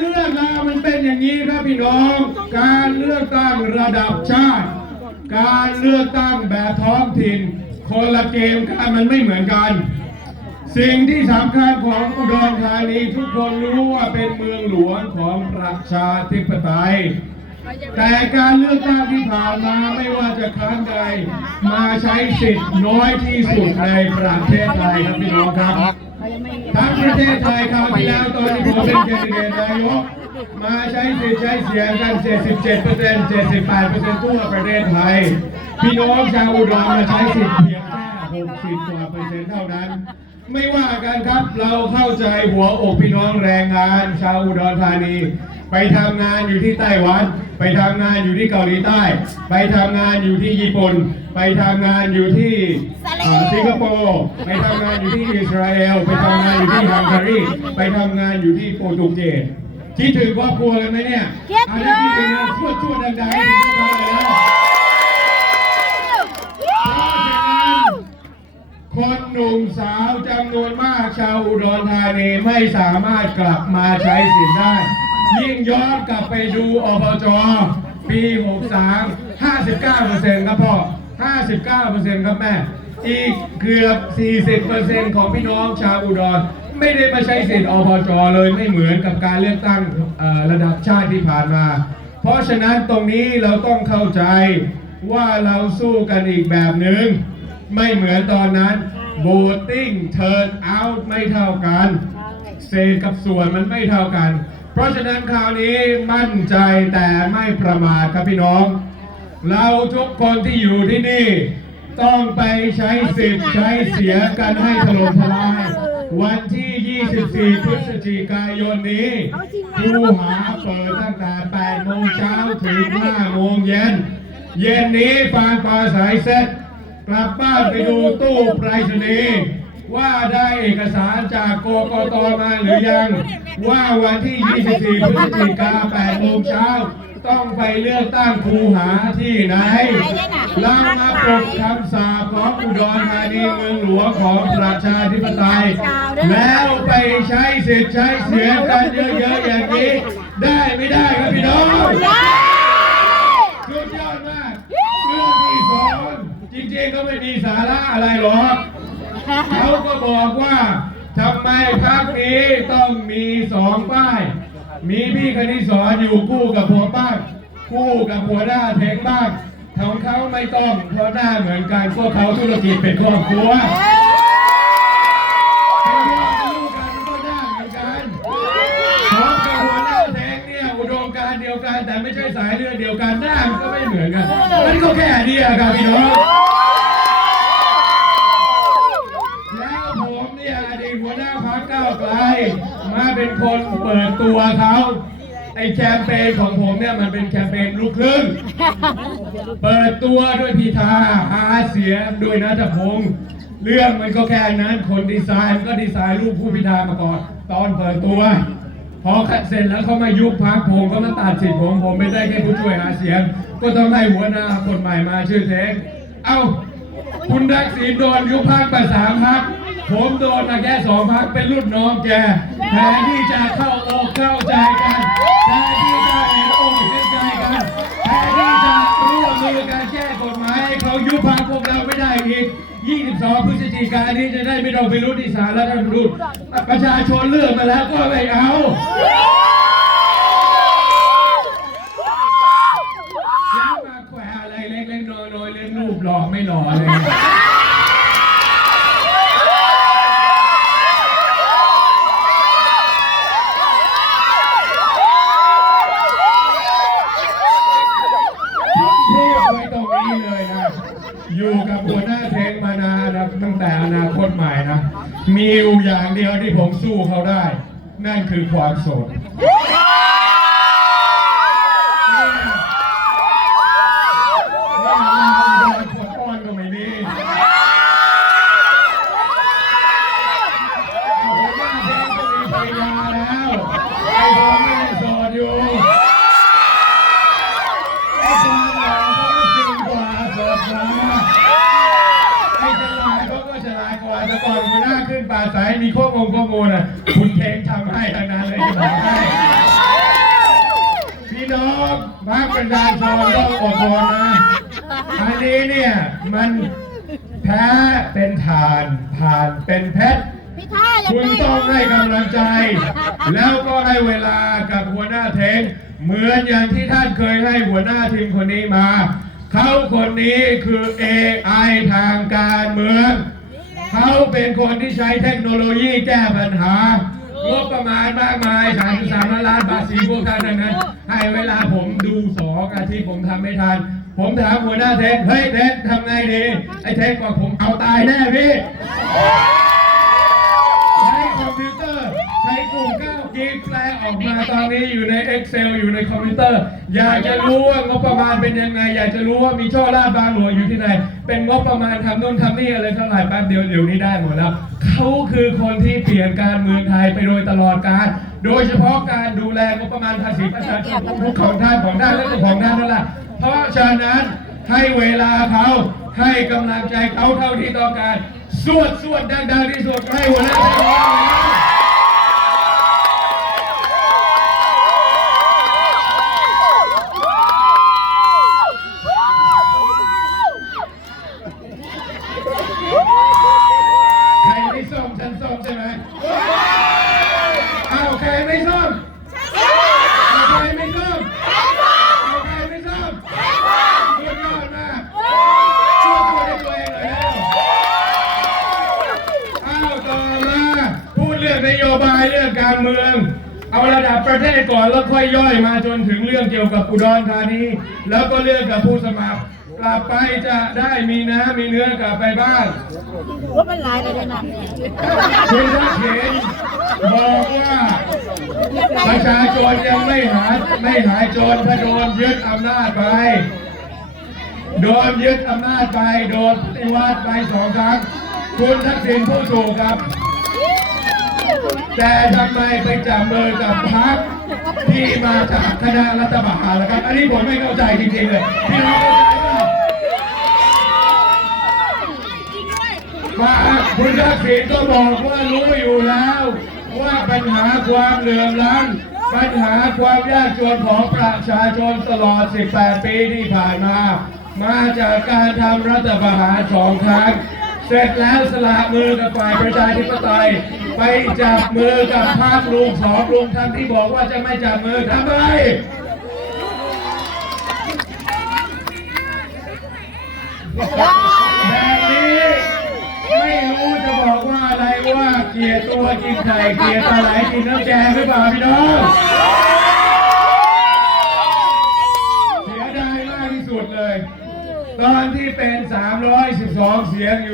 เลือกนะมันเป็นอย่างนี้ครับพี่น้อง การเลือกตั้งระดับชาติ การเลือกตั้งแบบท้องถิ่น คนละเกมกันมันไม่เหมือนกัน สิ่งที่สำคัญของอุดรธานีทุกคนรู้ว่าเป็นเมืองหลวงของประชาธิปไตยแต่การเลือกตั้งที่ผ่านมาไม่ว่าจะครั้งใดมาใช้สิทธิ์น้อยที่สุดในประเทศไทยครับพี่น้องครับ ทั้งประเทศไทยคราวที่แล้วตอนที่ผมเป็นแคนดิเดตนายกมาใช้สิทธิ์ใช้เสียงกัน 77เปอร์เซ็นต์78เปอร์เซ็นต์ทั่วประเทศไทย พี่น้องชาวอุดรมาใช้สิทธิ์เพียงแค่60กว่าเปอร์เซ็นต์เท่านั้น ไม่ว่ากันครับเราเข้าใจหัวอกพี่น้องแรงงาน ชาวอุดรธานี ไปทำงานอยู่ที่ไต้หวัน ไปทำงานอยู่ที่เกาหลีใต้ ไปทำงานอยู่ที่ญี่ปุ่น ไปทำงานอยู่ที่เอ่อสิงคโปร์ไปทำงานอยู่ที่อิสราเอล ไปทำงานอยู่ที่ฮังการีไปทำงานอยู่ที่โปรตุเกสคิดถึงครอบครัวกันไหมเนี่ยคิดถึงอันนี้คิดถึงนะช่วยช่วยดังๆให้ถึงพวกเราเลยนะเพราะฉะนั้น คนหนุ่มสาวจำนวนมากชาวอุดรธานีไม่สามารถกลับมาใช้สิทธิ์ได้ ยิ่งย้อนกลับไปดูอบจปี 63 59%ครับพ่อ 59%ครับแม่ อีกเกือบ 40%ของพี่น้องชาวอุดร ไม่ได้มาใช้สิทธิ์อบจเลยไม่เหมือนกับการเลือกตั้งระดับชาติที่ผ่านมา เพราะฉะนั้นตรงนี้เราต้องเข้าใจว่าเราสู้กันอีกแบบหนึ่ง ไม่เหมือนตอนนั้น voting turn out ไม่เท่ากัน เศษกับส่วนมันไม่เท่ากัน เพราะฉะนั้นคราวนี้มั่นใจแต่ไม่ประมาทครับพี่น้อง เราทุกคนที่อยู่ที่นี่ ต้องไปใช้สิทธิ์ใช้เสียงกันให้ถล่มทลาย วันที่ 24 พฤศจิกายนนี้คูหาเปิดตั้งแต่ 8 โมงเช้าถึง 5 โมงเย็น เย็นนี้ฟังปลาสายเสร็ กลับบ้านไปดูตู้ไปรษณีย์ว่าได้เอกสารจากกกตมาหรือยัง ว่าวันที่ 24 พฤศจิกา8โมงเช้าต้องไปเลือกตั้งคูหาที่ไหนเรามาปลดคำสาปของอุดรธานีเมืองหลวงของประชาธิปไตย แล้วไปใช้สิทธิ์ใช้เสียงกันเยอะๆอย่างนี้ ได้ไม่ได้ครับพี่น้อง ริงๆก็ไม่มีสาระอะไรหรอกเขาก็บอกว่าทำไมพักนี้ต้องมีสองป้าย มีพี่คณิสอนอยู่คู่กับผัวบ้างคู่กับหัวหน้าเทงบ้างของเขาไม่ต้องเพราะหน้าเหมือนกันพวกเขาธุรกิจเป็นครอบครัวเป็นพ่อเป็นลูกกันก็หน้าเหมือนกันผมกับหัวหน้าเทงเนี่ยอุดมการณ์เดียวกันแต่ไม่ใช่สายเลือดเดียวกันหน้ามันก็ไม่เหมือนกันมันก็แค่นี้อะครับพี่น้อง แล้วผมเนี่ยอดีตหัวหน้าพรรคก้าวไกล มา เป็นคนเปิดตัวเขาไอ้แคมเปญของผมเนี่ยมันเป็นแคมเปญลูกครึ่ง เปิดตัวด้วยพิธาหาเสียงด้วยนัทพงศ์เรื่องมันก็แค่นั้นคนดีไซน์มันก็ดีไซน์รูปผู้พิธามาก่อน ตอนเปิดตัว พอเสร็จแล้วเขามายุบพักผมก็มาตัดสิทธิ์ผมผมไม่ได้แค่ผู้ช่วยหาเสียง ก็ต้องให้หัวหน้าคนใหม่มาชื่อเทงเอ้าคุณทักษิณโดนยุบพักไปสามพัก ผมโดนมาแค่สองพักเป็นรุ่นน้องแกแทนที่จะเข้าอกเข้าใจกันแทนที่จะเห็นอกเห็นใจกันแทนที่จะร่วมมือกันแก้กฎหมายให้เขายุบพักพวกเราไม่ได้อีก 22 พฤศจิกายนนี้จะได้ไม่ต้องไปรู้ที่ศาลรัฐธรรมนูญประชาชนเลือกมาแล้วก็ไม่เอาแล้วมาแขวะอะไรเล็กๆน้อยๆเล่นรูปหล่อไม่หล่อเลย พูด ไว้ตรงนี้เลยนะ อยู่กับหัวหน้าเทงมานานนะตั้งแต่อนาคตใหม่นะ มีอยู่อย่างเดียวที่ผมสู้เขาได้ นั่นคือความโสดเนี่ยเนี่ยมาโดนขวดป้อนก็ไม่ดีเอาหัวหน้าเทงก็มีภรรยาแล้ว ไอ้ผมไม่ได้โสดอยู่ ไอ้ความหล่อเขาก็จริงกว่าสดกว่าไอ้ฉลาดเขาก็ฉลาดกว่าแต่ก่อนหัวหน้าขึ้นป่าสายมีข้อมูลข้อมูลอะคุณเทงทำให้ทางนั้นเลยจะบอกให้ ประชาชนต้องอดทนนะอันนี้เนี่ยมันแพ้เป็นฐานผ่านเป็นเพชรพี่ท่ายังคุณได้ต้องให้กำลังใจ แล้วก็ให้เวลากับหัวหน้าเทงเหมือนอย่างที่ท่านเคยให้หัวหน้าทีมคนนี้มา เขาคนนี้คือ AI ทางการเมือง เขาเป็นคนที่ใช้เทคโนโลยีแก้ปัญหา งบประมาณมากมาย33ล้านล้านบาทสีพวกท่านทั้งนั้น ให้เวลาผมดูสองอาทิตย์ผมทำไม่ทัน ผมถามหัวหน้าเทสเฮ้ยเทสทำไงดี ไอ้เทสบอกผมเอาตายแน่พี่ ใช้คอมพิวเตอร์ ใช้กลุ่ม9กิกแปล อกมาตอนนี้อยู่ใน Excel อยู่ในคอมพิวเตอร์ อยากจะรู้ว่างบประมาณเป็นยังไง อยากจะรู้ว่ามีช่อลาดบางหลวงอยู่ที่ไหน เป็นงบประมาณทำนู่นทำนี่อะไรเท่าไหร่แป๊บเดียวเดี๋ยวนี้ได้หมดแล้ว เขาคือคนที่เปลี่ยนการเมืองไทยไปโดยตลอดกาลโดยเฉพาะการดูแลงบประมาณภาษีประชาชนของท่านของท่านและของท่านนั่นแหละเพราะฉะนั้นให้เวลาเขาให้กำลังใจเขาเท่าที่ต้องการ สวดสวดดังๆที่สุดให้หัวหน้าแทน ใครไม่ส้มฉันส้มใช่ไหมเอาใครไม่ส้มเอาใครไม่ส้มเอาใครไม่ส้มสุดยอดมากช่วยตัวได้ตัวเองเลยแล้วเอาต่อมาพูดเรื่องนโยบาย เรื่องการเมือง เอาระดับประเทศก่อนแล้วค่อยย่อยมาจนถึงเรื่องเกี่ยวกับอุดรธานีแล้วก็เรื่องกับผู้สมัครกลับไปจะได้มีน้ำมีเนื้อกลับไปบ้างว่ามันหลายเลยนะคุณทักษิณบอกว่าประชาชนยังไม่หายไม่หายจนถ้าโดนยึดอำนาจไป โดนยึดอำนาจไป โดนปฏิวัติไปสองครั้งคุณทักษิณผู้ถูกครับ แต่ทำไมไปจับมือกับพรรคที่มาจากคณะรัฐประหารล่ะครับ อันนี้ผมไม่เข้าใจจริงๆเลยพี่น้องเข้าใจป่ะว่าคุณทักษิณก็บอกว่ารู้อยู่แล้ว ว่าปัญหาความเหลื่อมล้ำปัญหาความยากจนของประชาชนตลอด 18 ปีที่ผ่านมา มาจากการทำรัฐประหารสองครั้ง เสร็จแล้วสละมือกับฝ่ายประชาธิปไตย ไปจับมือกับพรรคลุงสองลุงท่านที่บอกว่าจะไม่จับมือทำไมแบบนี้ไม่รู้จะบอกว่าอะไรว่าเกลียตัวกินไข่เกลียดปลาไหลกินน้ำแกงหรือเปล่าพี่น้องเสียดายมากที่สุดเลย ตอนที่เป็น 312 เสียงอยู่